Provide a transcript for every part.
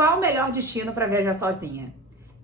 Qual é o melhor destino para viajar sozinha?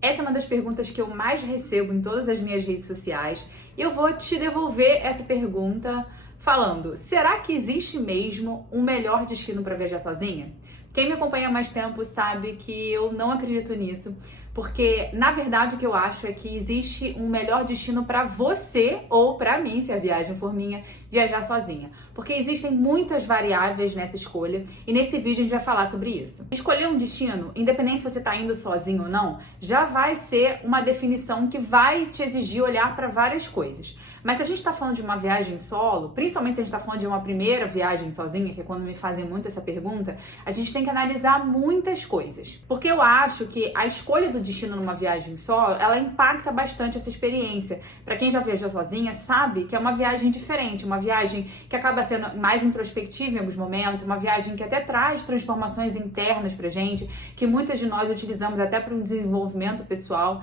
Essa é uma das perguntas que eu mais recebo em todas as minhas redes sociais e eu vou te devolver essa pergunta falando: será que existe mesmo um melhor destino para viajar sozinha? Quem me acompanha há mais tempo sabe que eu não acredito nisso, porque na verdade o que eu acho é que existe um melhor destino para você ou para mim, se a viagem for minha, viajar sozinha. Porque existem muitas variáveis nessa escolha e nesse vídeo a gente vai falar sobre isso. Escolher um destino, independente se você está indo sozinho ou não, já vai ser uma definição que vai te exigir olhar para várias coisas. Mas se a gente está falando de uma viagem solo, principalmente se a gente está falando de uma primeira viagem sozinha, que é quando me fazem muito essa pergunta, a gente tem que analisar muitas coisas. Porque eu acho que a escolha do destino numa viagem solo, ela impacta bastante essa experiência. Para quem já viajou sozinha, sabe que é uma viagem diferente, uma viagem que acaba sendo mais introspectiva em alguns momentos, uma viagem que até traz transformações internas pra gente, que muitas de nós utilizamos até para um desenvolvimento pessoal.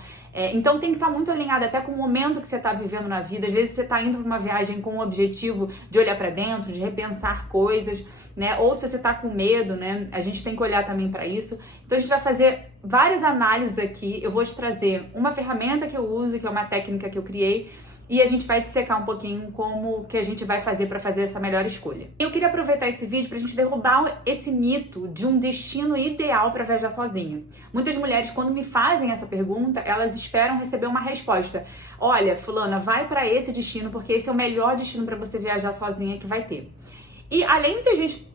Então tem que estar muito alinhado até com o momento que você está vivendo na vida. Às vezes você está indo para uma viagem com o objetivo de olhar para dentro, de repensar coisas, né? Ou se você está com medo, né? A gente tem que olhar também para isso. Então a gente vai fazer várias análises aqui. Eu vou te trazer uma ferramenta que eu uso, que é uma técnica que eu criei, e a gente vai dissecar um pouquinho como que a gente vai fazer para fazer essa melhor escolha. Eu queria aproveitar esse vídeo para a gente derrubar esse mito de um destino ideal para viajar sozinha. Muitas mulheres, quando me fazem essa pergunta, elas esperam receber uma resposta. Olha, fulana, vai para esse destino porque esse é o melhor destino para você viajar sozinha que vai ter. E além de a gente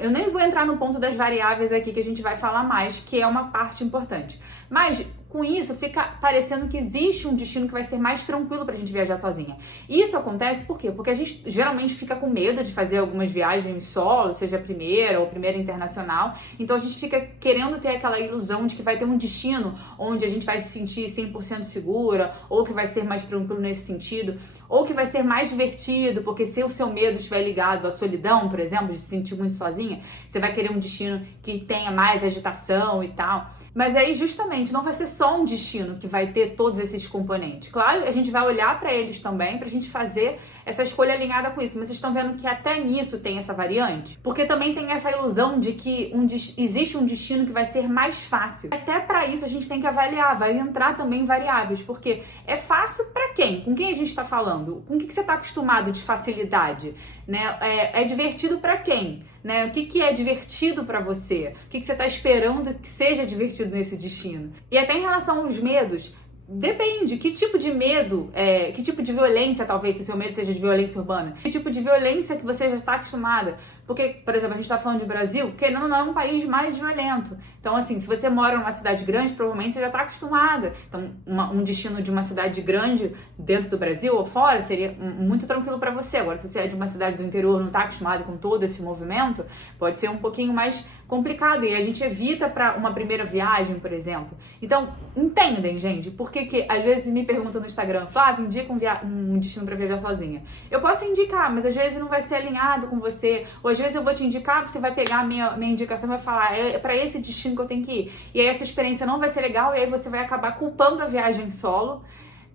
eu nem vou entrar no ponto das variáveis aqui que a gente vai falar mais, que é uma parte importante. Mas com isso fica parecendo que existe um destino que vai ser mais tranquilo pra gente viajar sozinha. E isso acontece por quê? Porque a gente geralmente fica com medo de fazer algumas viagens solo, seja a primeira ou primeira internacional. Então a gente fica querendo ter aquela ilusão de que vai ter um destino onde a gente vai se sentir 100% segura, ou que vai ser mais tranquilo nesse sentido, ou que vai ser mais divertido, porque se o seu medo estiver ligado à solidão, por exemplo, de se sentir muito sozinha, você vai querer um destino que tenha mais agitação e tal. Mas aí justamente não vai ser só um destino que vai ter todos esses componentes. Claro, a gente vai olhar para eles também, pra gente fazer essa escolha alinhada com isso. Mas vocês estão vendo que até nisso tem essa variante? Porque também tem essa ilusão de que existe um destino que vai ser mais fácil. Até para isso a gente tem que avaliar, vai entrar também variáveis. Porque é fácil para quem? Com quem a gente está falando? Com o que você está acostumado de facilidade? Né? É divertido para quem? Né? O que é divertido para você? O que você está esperando que seja divertido nesse destino? E até em relação aos medos, depende, que tipo de medo, que tipo de violência, talvez, se o seu medo seja de violência urbana, que tipo de violência que você já está acostumada. Porque, por exemplo, a gente está falando de Brasil, que não é um país mais violento. Então, assim, se você mora numa cidade grande, provavelmente você já está acostumada. Então, um destino de uma cidade grande dentro do Brasil ou fora seria muito tranquilo para você. Agora, se você é de uma cidade do interior, não está acostumado com todo esse movimento, pode ser um pouquinho mais complicado. E a gente evita para uma primeira viagem, por exemplo. Então, entendem, gente? Por que às vezes me perguntam no Instagram, Flávia, indica um destino para viajar sozinha. Eu posso indicar, mas às vezes não vai ser alinhado com você. Ou às vezes eu vou te indicar, você vai pegar a minha indicação e vai falar, é para esse destino que eu tenho que ir. E aí a sua experiência não vai ser legal e aí você vai acabar culpando a viagem solo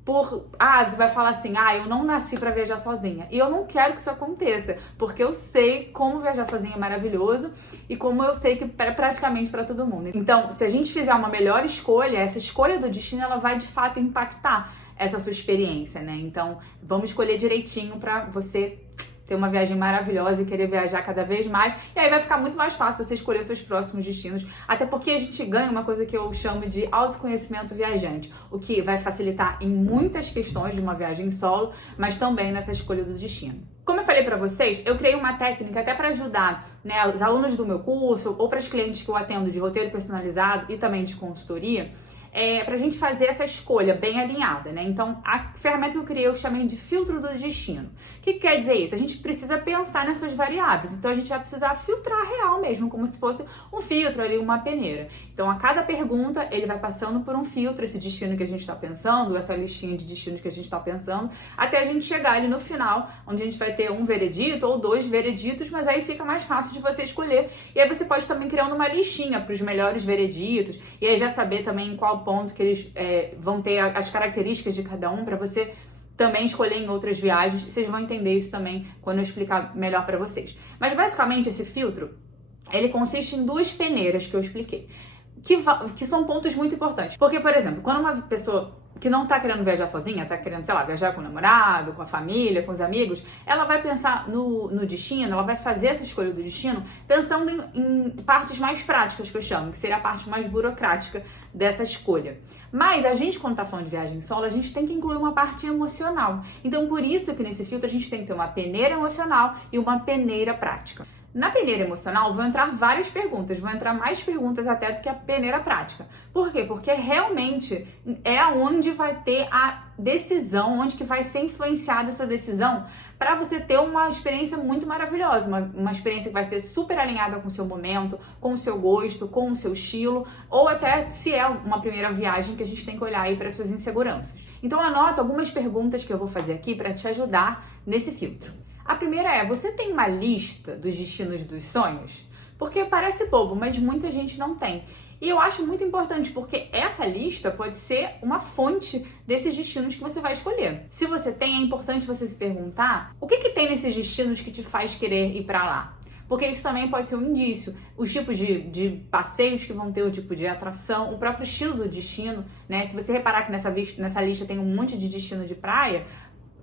você vai falar assim, eu não nasci para viajar sozinha. E eu não quero que isso aconteça, porque eu sei como viajar sozinha é maravilhoso e como eu sei que é praticamente para todo mundo. Então, se a gente fizer uma melhor escolha, essa escolha do destino, ela vai de fato impactar essa sua experiência, né? Então, vamos escolher direitinho para você ter uma viagem maravilhosa e querer viajar cada vez mais. E aí vai ficar muito mais fácil você escolher os seus próximos destinos. Até porque a gente ganha uma coisa que eu chamo de autoconhecimento viajante. O que vai facilitar em muitas questões de uma viagem solo, mas também nessa escolha do destino. Como eu falei pra vocês, eu criei uma técnica até para ajudar, né, os alunos do meu curso ou para os clientes que eu atendo de roteiro personalizado e também de consultoria, pra gente fazer essa escolha bem alinhada, né? Então, a ferramenta que eu criei eu chamei de filtro do destino. O que quer dizer isso? A gente precisa pensar nessas variáveis, então a gente vai precisar filtrar real mesmo, como se fosse um filtro ali, uma peneira. Então, a cada pergunta, ele vai passando por um filtro, esse destino que a gente está pensando, essa listinha de destinos que a gente está pensando, até a gente chegar ali no final, onde a gente vai ter um veredito ou 2 vereditos, mas aí fica mais fácil de você escolher. E aí você pode também criar uma listinha para os melhores vereditos, e aí já saber também em qual ponto que eles vão ter as características de cada um para você também escolher em outras viagens. Vocês vão entender isso também quando eu explicar melhor para vocês. Mas basicamente esse filtro, ele consiste em 2 peneiras que eu expliquei. que são pontos muito importantes. Porque, por exemplo, quando uma pessoa que não tá querendo viajar sozinha, tá querendo, sei lá, viajar com o namorado, com a família, com os amigos, ela vai pensar no destino, ela vai fazer essa escolha do destino pensando em partes mais práticas, que eu chamo, que seria a parte mais burocrática dessa escolha. Mas a gente, quando tá falando de viagem solo, a gente tem que incluir uma parte emocional. Então, por isso que nesse filtro a gente tem que ter uma peneira emocional e uma peneira prática. Na peneira emocional vão entrar várias perguntas, vão entrar mais perguntas até do que a peneira prática. Por quê? Porque realmente é onde vai ter a decisão, onde que vai ser influenciada essa decisão para você ter uma experiência muito maravilhosa, uma experiência que vai ser super alinhada com o seu momento, com o seu gosto, com o seu estilo, ou até se é uma primeira viagem que a gente tem que olhar aí para suas inseguranças. Então anota algumas perguntas que eu vou fazer aqui para te ajudar nesse filtro. A primeira é, você tem uma lista dos destinos dos sonhos? Porque parece bobo, mas muita gente não tem. E eu acho muito importante, porque essa lista pode ser uma fonte desses destinos que você vai escolher. Se você tem, é importante você se perguntar o que tem nesses destinos que te faz querer ir para lá. Porque isso também pode ser um indício. Os tipos de passeios que vão ter, o tipo de atração, o próprio estilo do destino, né? Se você reparar que nessa lista tem um monte de destino de praia,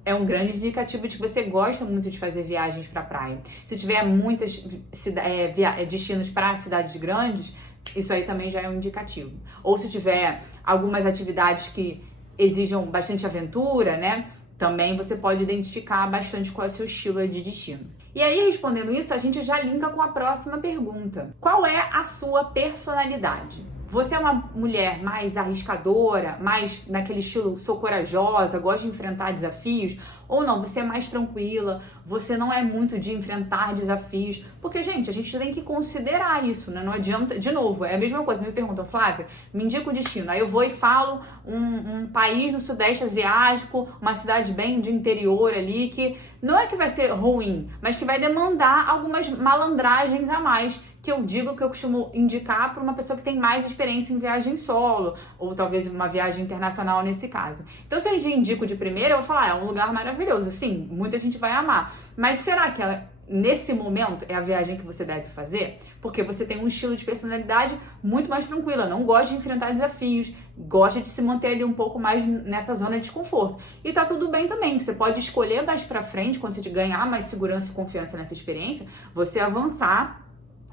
é um grande indicativo de que você gosta muito de fazer viagens para praia. Se tiver muitos destinos para cidades grandes, isso aí também já é um indicativo. Ou se tiver algumas atividades que exijam bastante aventura, né? Também você pode identificar bastante qual é o seu estilo de destino. E aí, respondendo isso, a gente já linka com a próxima pergunta. Qual é a sua personalidade? Você é uma mulher mais arriscadora, mais naquele estilo, sou corajosa, gosto de enfrentar desafios? Ou não, você é mais tranquila, você não é muito de enfrentar desafios? Porque, gente, a gente tem que considerar isso, né? Não adianta, de novo, é a mesma coisa, me perguntam, Flávia, me indica o destino. Aí eu vou e falo um país no Sudeste Asiático, uma cidade bem de interior ali, que não é que vai ser ruim, mas que vai demandar algumas malandragens a mais, que eu digo que eu costumo indicar para uma pessoa que tem mais experiência em viagem solo, ou talvez uma viagem internacional nesse caso. Então, se eu indico de primeira, eu vou falar, é um lugar maravilhoso, sim, muita gente vai amar. Mas será que nesse momento é a viagem que você deve fazer? Porque você tem um estilo de personalidade muito mais tranquila, não gosta de enfrentar desafios, gosta de se manter ali um pouco mais nessa zona de desconforto. E tá tudo bem também, você pode escolher mais pra frente, quando você ganhar mais segurança e confiança nessa experiência, você avançar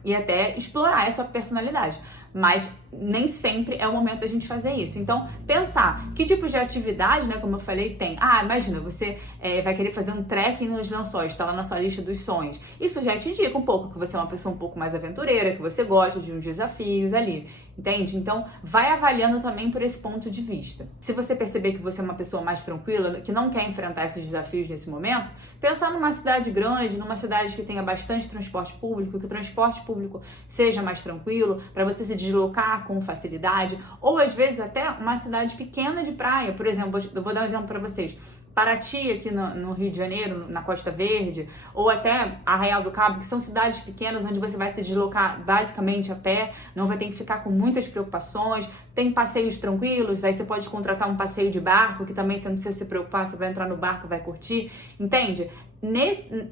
e até explorar essa personalidade. Mas nem sempre é o momento da gente fazer isso. Então, pensar que tipo de atividade, né, como eu falei, tem. Imagina, você vai querer fazer um trekking nos Lençóis, está lá na sua lista dos sonhos. Isso já te indica um pouco que você é uma pessoa um pouco mais aventureira, que você gosta de uns desafios ali, entende? Então, vai avaliando também por esse ponto de vista. Se você perceber que você é uma pessoa mais tranquila, que não quer enfrentar esses desafios nesse momento, pensar numa cidade grande, numa cidade que tenha bastante transporte público, que o transporte público seja mais tranquilo, para você se deslocar com facilidade, ou às vezes até uma cidade pequena de praia. Por exemplo, eu vou dar um exemplo para vocês. Paraty, aqui no Rio de Janeiro, na Costa Verde, ou até Arraial do Cabo, que são cidades pequenas onde você vai se deslocar basicamente a pé, não vai ter que ficar com muitas preocupações, tem passeios tranquilos, aí você pode contratar um passeio de barco, que também você não precisa se preocupar, você vai entrar no barco e vai curtir, entende?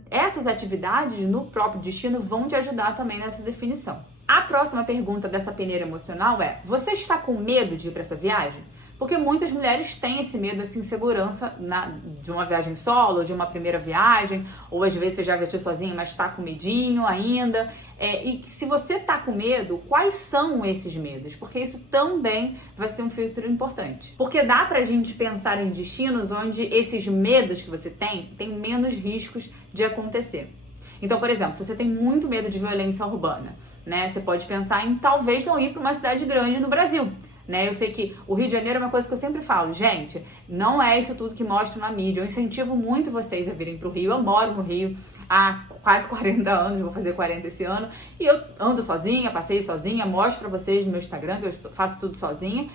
Essas atividades no próprio destino vão te ajudar também nessa definição. A próxima pergunta dessa peneira emocional é: você está com medo de ir para essa viagem? Porque muitas mulheres têm esse medo, essa insegurança de uma viagem solo, de uma primeira viagem, ou às vezes você já viajou sozinha, mas está com medinho ainda. E se você está com medo, quais são esses medos? Porque isso também vai ser um filtro importante. Porque dá pra gente pensar em destinos onde esses medos que você tem menos riscos de acontecer. Então, por exemplo, se você tem muito medo de violência urbana, né, você pode pensar em talvez não ir para uma cidade grande no Brasil. Né? Eu sei que o Rio de Janeiro é uma coisa que eu sempre falo, gente, não é isso tudo que mostro na mídia. Eu incentivo muito vocês a virem pro Rio. Eu moro no Rio há quase 40 anos, vou fazer 40 esse ano, e eu ando sozinha, passeio sozinha, mostro pra vocês no meu Instagram que eu faço tudo sozinha.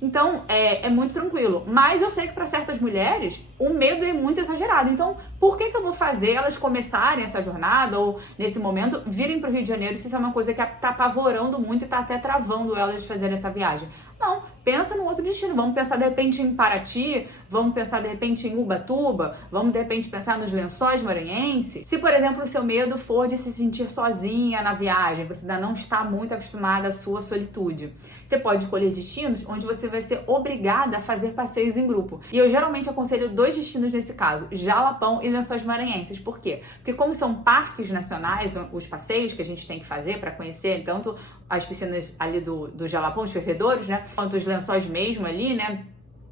Então, é muito tranquilo. Mas eu sei que para certas mulheres, o medo é muito exagerado. Então, por que eu vou fazer elas começarem essa jornada ou, nesse momento, virem para o Rio de Janeiro se isso é uma coisa que tá apavorando muito e tá até travando elas de fazerem essa viagem? Não, pensa num outro destino. Vamos pensar de repente em Paraty, vamos pensar de repente em Ubatuba, vamos de repente pensar nos Lençóis Maranhenses. Se, por exemplo, o seu medo for de se sentir sozinha na viagem, você ainda não está muito acostumada à sua solitude, você pode escolher destinos onde você vai ser obrigada a fazer passeios em grupo. E eu geralmente aconselho 2 destinos nesse caso, Jalapão e Lençóis Maranhenses. Por quê? Porque como são parques nacionais, os passeios que a gente tem que fazer para conhecer tanto as piscinas ali do Jalapão, os fervedouros, né, quanto os lençóis mesmo ali, né,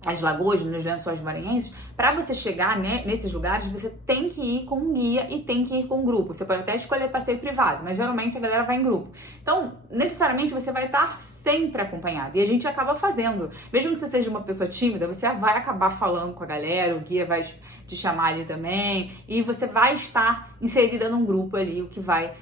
as lagoas nos Lençóis Maranhenses, para você chegar, né, nesses lugares, você tem que ir com um guia e tem que ir com um grupo. Você pode até escolher passeio privado, mas geralmente a galera vai em grupo. Então, necessariamente, você vai estar sempre acompanhado. E a gente acaba fazendo. Mesmo que você seja uma pessoa tímida, você vai acabar falando com a galera, o guia vai te chamar ali também, e você vai estar inserida num grupo ali, o que vai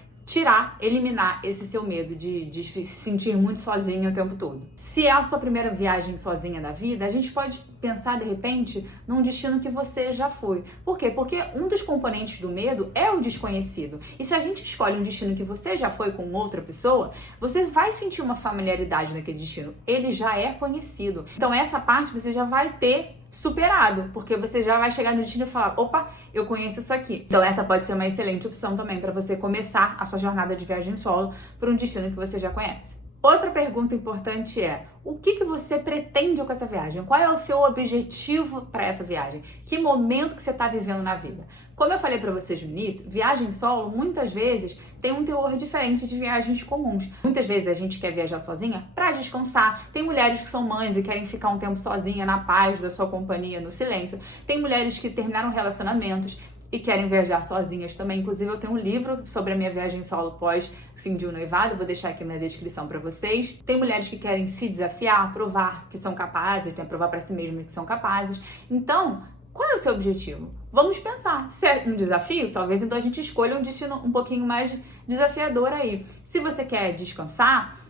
eliminar esse seu medo de se sentir muito sozinha o tempo todo. Se é a sua primeira viagem sozinha da vida, a gente pode pensar de repente num destino que você já foi. Por quê? Porque um dos componentes do medo é o desconhecido. E se a gente escolhe um destino que você já foi com outra pessoa, você vai sentir uma familiaridade naquele destino. Ele já é conhecido. Então essa parte você já vai ter superado, porque você já vai chegar no destino e falar, opa, eu conheço isso aqui. Então essa pode ser uma excelente opção também para você começar a sua jornada de viagem solo por um destino que você já conhece. Outra pergunta importante é, o que você pretende com essa viagem? Qual é o seu objetivo para essa viagem? Que momento que você está vivendo na vida? Como eu falei para vocês no início, viagem solo muitas vezes tem um teor diferente de viagens comuns. Muitas vezes a gente quer viajar sozinha para descansar. Tem mulheres que são mães e querem ficar um tempo sozinha, na paz da sua companhia, no silêncio. Tem mulheres que terminaram relacionamentos e querem viajar sozinhas também. Inclusive, eu tenho um livro sobre a minha viagem solo pós fim de um noivado, vou deixar aqui na descrição para vocês. Tem mulheres que querem se desafiar, provar que são capazes, tem que provar para si mesmas que são capazes. Então, qual é o seu objetivo? Vamos pensar. Se é um desafio, talvez então a gente escolha um destino um pouquinho mais desafiador aí. Se você quer descansar,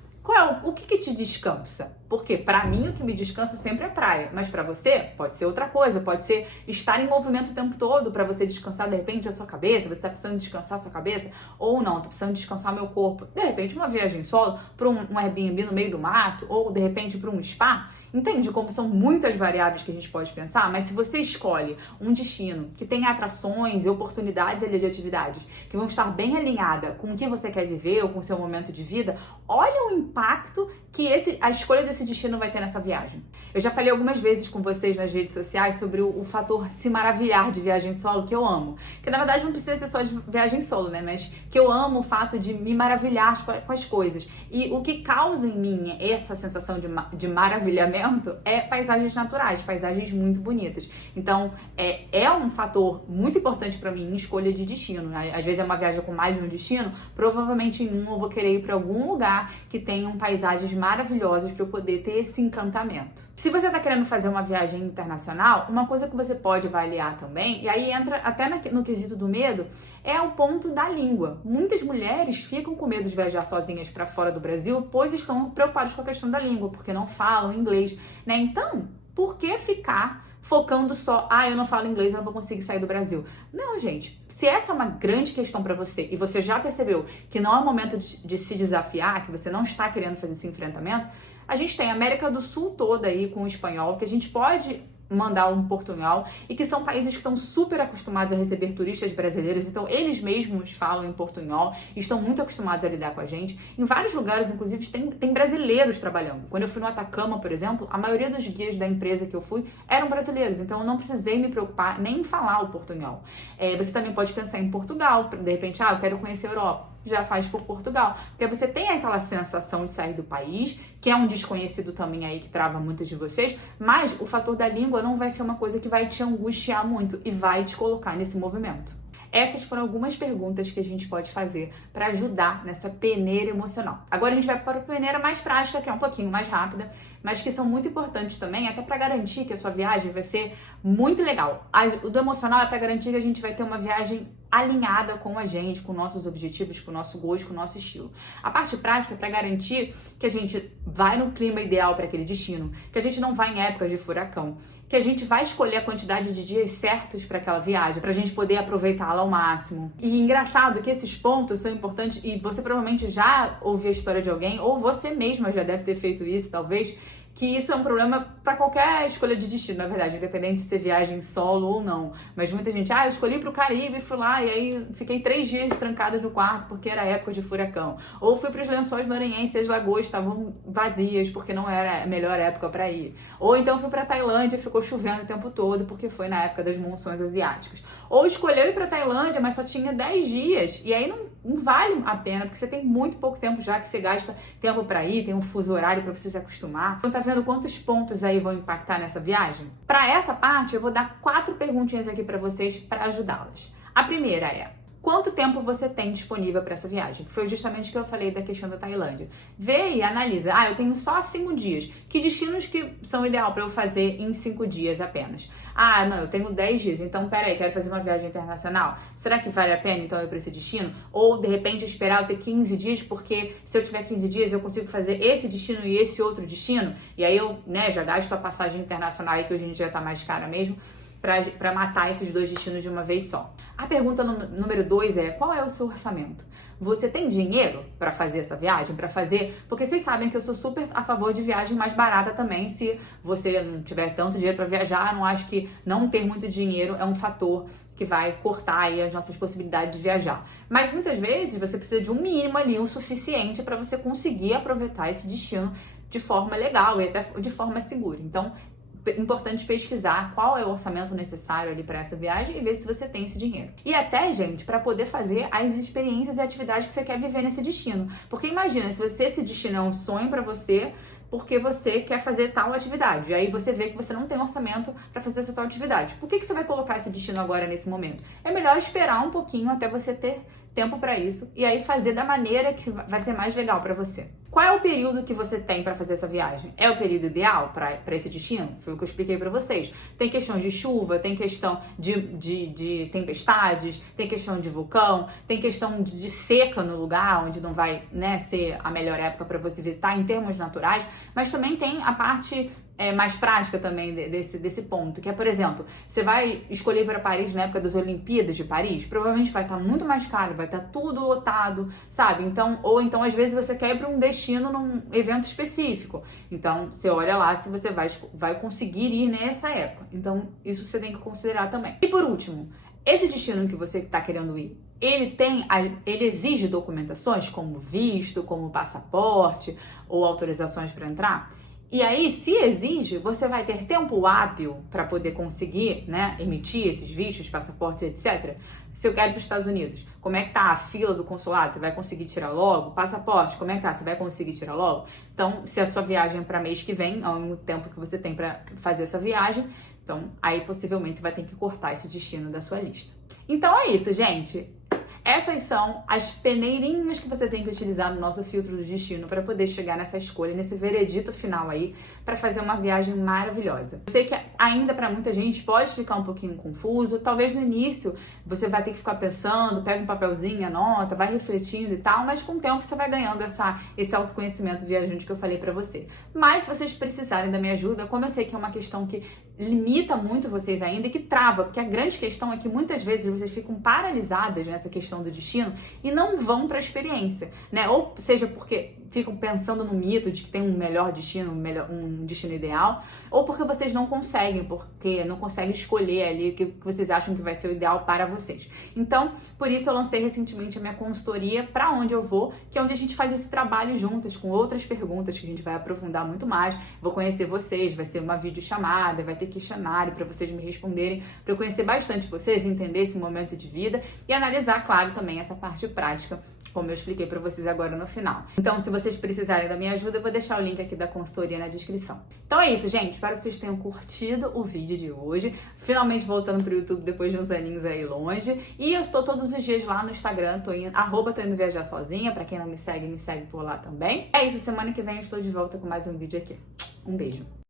o que te descansa? Porque para mim o que me descansa sempre é praia, mas para você pode ser outra coisa, pode ser estar em movimento o tempo todo para você descansar de repente a sua cabeça, você tá precisando descansar a sua cabeça, ou não, tô precisando descansar meu corpo. De repente uma viagem solo para um Airbnb no meio do mato, ou de repente para um spa. Entende como são muitas variáveis que a gente pode pensar? Mas se você escolhe um destino que tem atrações e oportunidades ali de atividades que vão estar bem alinhada com o que você quer viver ou com o seu momento de vida, olha o impacto que a escolha desse destino vai ter nessa viagem. Eu já falei algumas vezes com vocês nas redes sociais sobre o fator se maravilhar de viagem solo, que eu amo. Que na verdade não precisa ser só de viagem solo, né? Mas que eu amo o fato de me maravilhar com as coisas. E o que causa em mim essa sensação de maravilhamento é paisagens naturais, paisagens muito bonitas. Então, é um fator muito importante para mim em escolha de destino. Às vezes é uma viagem com mais de um destino, provavelmente em um eu vou querer ir para algum lugar que tenham paisagens maravilhosas para eu poder ter esse encantamento. Se você está querendo fazer uma viagem internacional, uma coisa que você pode avaliar também, e aí entra até no quesito do medo, é o ponto da língua. Muitas mulheres ficam com medo de viajar sozinhas para fora do Brasil, pois estão preocupadas com a questão da língua, porque não falam inglês, né? Então, por que ficar focando só, eu não falo inglês, eu não vou conseguir sair do Brasil? Não, gente. Se essa é uma grande questão para você e você já percebeu que não é o momento de se desafiar, que você não está querendo fazer esse enfrentamento, a gente tem a América do Sul toda aí com o espanhol, que a gente pode mandar um Portugal, e que são países que estão super acostumados a receber turistas brasileiros, então eles mesmos falam em portunhol e estão muito acostumados a lidar com a gente. Em vários lugares, inclusive, tem brasileiros trabalhando. Quando eu fui no Atacama, por exemplo, a maioria dos guias da empresa que eu fui eram brasileiros, então eu não precisei me preocupar nem em falar o portunhol. Você também pode pensar em Portugal, de repente, eu quero conhecer a Europa. Já faz por Portugal, porque você tem aquela sensação de sair do país, que é um desconhecido também aí que trava muitos de vocês, mas o fator da língua não vai ser uma coisa que vai te angustiar muito e vai te colocar nesse movimento. Essas foram algumas perguntas que a gente pode fazer para ajudar nessa peneira emocional. Agora a gente vai para a peneira mais prática, que é um pouquinho mais rápida, mas que são muito importantes também, até para garantir que a sua viagem vai ser muito legal. O do emocional é para garantir que a gente vai ter uma viagem alinhada com a gente, com nossos objetivos, com o nosso gosto, com o nosso estilo. A parte prática é para garantir que a gente vai no clima ideal para aquele destino, que a gente não vai em épocas de furacão, que a gente vai escolher a quantidade de dias certos para aquela viagem, para a gente poder aproveitá-la ao máximo. E engraçado que esses pontos são importantes, e você provavelmente já ouviu a história de alguém, ou você mesma já deve ter feito isso, talvez, que isso é um problema para qualquer escolha de destino, na verdade, independente de ser viagem solo ou não. Mas muita gente, eu escolhi pro Caribe, fui lá e aí fiquei 3 dias trancada no quarto porque era época de furacão. Ou fui pros Lençóis Maranhenses e as lagoas estavam vazias porque não era a melhor época para ir. Ou então fui pra Tailândia e ficou chovendo o tempo todo porque foi na época das monções asiáticas. Ou escolheu ir pra Tailândia, mas só tinha 10 dias. E aí não vale a pena, porque você tem muito pouco tempo já que você gasta tempo para ir, tem um fuso horário para você se acostumar. Então tá vendo quantos pontos aí vão impactar nessa viagem? Para essa parte, eu vou dar 4 perguntinhas aqui para vocês para ajudá-las. A primeira é: quanto tempo você tem disponível para essa viagem? Que foi justamente o que eu falei da questão da Tailândia. Vê e analisa. Eu tenho só 5 dias. Que destinos que são ideal para eu fazer em 5 dias apenas? Não, eu tenho 10 dias. Então, peraí, quero fazer uma viagem internacional. Será que vale a pena, então, ir para esse destino? Ou, de repente, esperar eu ter 15 dias, porque se eu tiver 15 dias, eu consigo fazer esse destino e esse outro destino? E aí eu, já gasto a passagem internacional aí, que hoje em dia tá mais cara mesmo, para matar esses 2 destinos de uma vez só. A pergunta número 2 é: qual é o seu orçamento? Você tem dinheiro para fazer essa viagem? Porque vocês sabem que eu sou super a favor de viagem mais barata também. Se você não tiver tanto dinheiro para viajar, eu não acho que não ter muito dinheiro é um fator que vai cortar aí as nossas possibilidades de viajar. Mas muitas vezes você precisa de um mínimo ali, o suficiente para você conseguir aproveitar esse destino de forma legal e até de forma segura. Então, importante pesquisar qual é o orçamento necessário ali para essa viagem e ver se você tem esse dinheiro. E até, gente, para poder fazer as experiências e atividades que você quer viver nesse destino. Porque imagina, se esse destino é um sonho para você, porque você quer fazer tal atividade. E aí você vê que você não tem orçamento para fazer essa tal atividade. Por que você vai colocar esse destino agora nesse momento? É melhor esperar um pouquinho até você ter tempo para isso e aí fazer da maneira que vai ser mais legal para você. Qual é o período que você tem para fazer essa viagem? É o período ideal para esse destino? Foi o que eu expliquei para vocês. Tem questão de chuva, tem questão de tempestades, tem questão de vulcão, tem questão de seca no lugar, onde não vai, ser a melhor época para você visitar em termos naturais, mas também tem a parte mais prática também desse ponto, que é, por exemplo, você vai escolher para Paris na época das Olimpíadas de Paris, provavelmente vai estar muito mais caro, vai estar tudo lotado, sabe? Ou então às vezes você quer ir para um destino num evento específico, então você olha lá se você vai conseguir ir nessa época, então isso você tem que considerar também. E por último, esse destino que você está querendo ir, ele exige documentações como visto, como passaporte ou autorizações para entrar? E aí, se exige, você vai ter tempo hábil para poder conseguir, emitir esses vistos, passaportes, etc. Se eu quero ir para os Estados Unidos, como é que tá a fila do consulado? Você vai conseguir tirar logo? Passaporte, como é que tá? Você vai conseguir tirar logo? Então, se a sua viagem é para mês que vem, ao mesmo tempo que você tem para fazer essa viagem, então aí possivelmente você vai ter que cortar esse destino da sua lista. Então é isso, gente. Essas são as peneirinhas que você tem que utilizar no nosso filtro do destino para poder chegar nessa escolha, nesse veredito final aí, para fazer uma viagem maravilhosa. Eu sei que ainda para muita gente pode ficar um pouquinho confuso, talvez no início você vai ter que ficar pensando, pega um papelzinho, anota, vai refletindo e tal, mas com o tempo você vai ganhando esse autoconhecimento viajante que eu falei para você. Mas se vocês precisarem da minha ajuda, como eu sei que é uma questão que limita muito vocês ainda e que trava, porque a grande questão é que muitas vezes vocês ficam paralisadas nessa questão do destino e não vão para a experiência, Ou seja, porque ficam pensando no mito de que tem um melhor destino, um destino ideal, ou porque vocês não conseguem escolher ali o que vocês acham que vai ser o ideal para vocês. Então, por isso eu lancei recentemente a minha consultoria Pra Onde Eu Vou, que é onde a gente faz esse trabalho juntas, com outras perguntas que a gente vai aprofundar muito mais. Vou conhecer vocês, vai ser uma videochamada, vai ter questionário para vocês me responderem, para eu conhecer bastante vocês, entender esse momento de vida e analisar, claro, também essa parte prática, como eu expliquei para vocês agora no final. Então, se vocês precisarem da minha ajuda, eu vou deixar o link aqui da consultoria na descrição. Então é isso, gente. Espero que vocês tenham curtido o vídeo de hoje. Finalmente voltando pro YouTube depois de uns aninhos aí longe. E eu estou todos os dias lá no Instagram, tô indo viajar sozinha. Pra quem não me segue por lá também. É isso, semana que vem eu estou de volta com mais um vídeo aqui. Um beijo.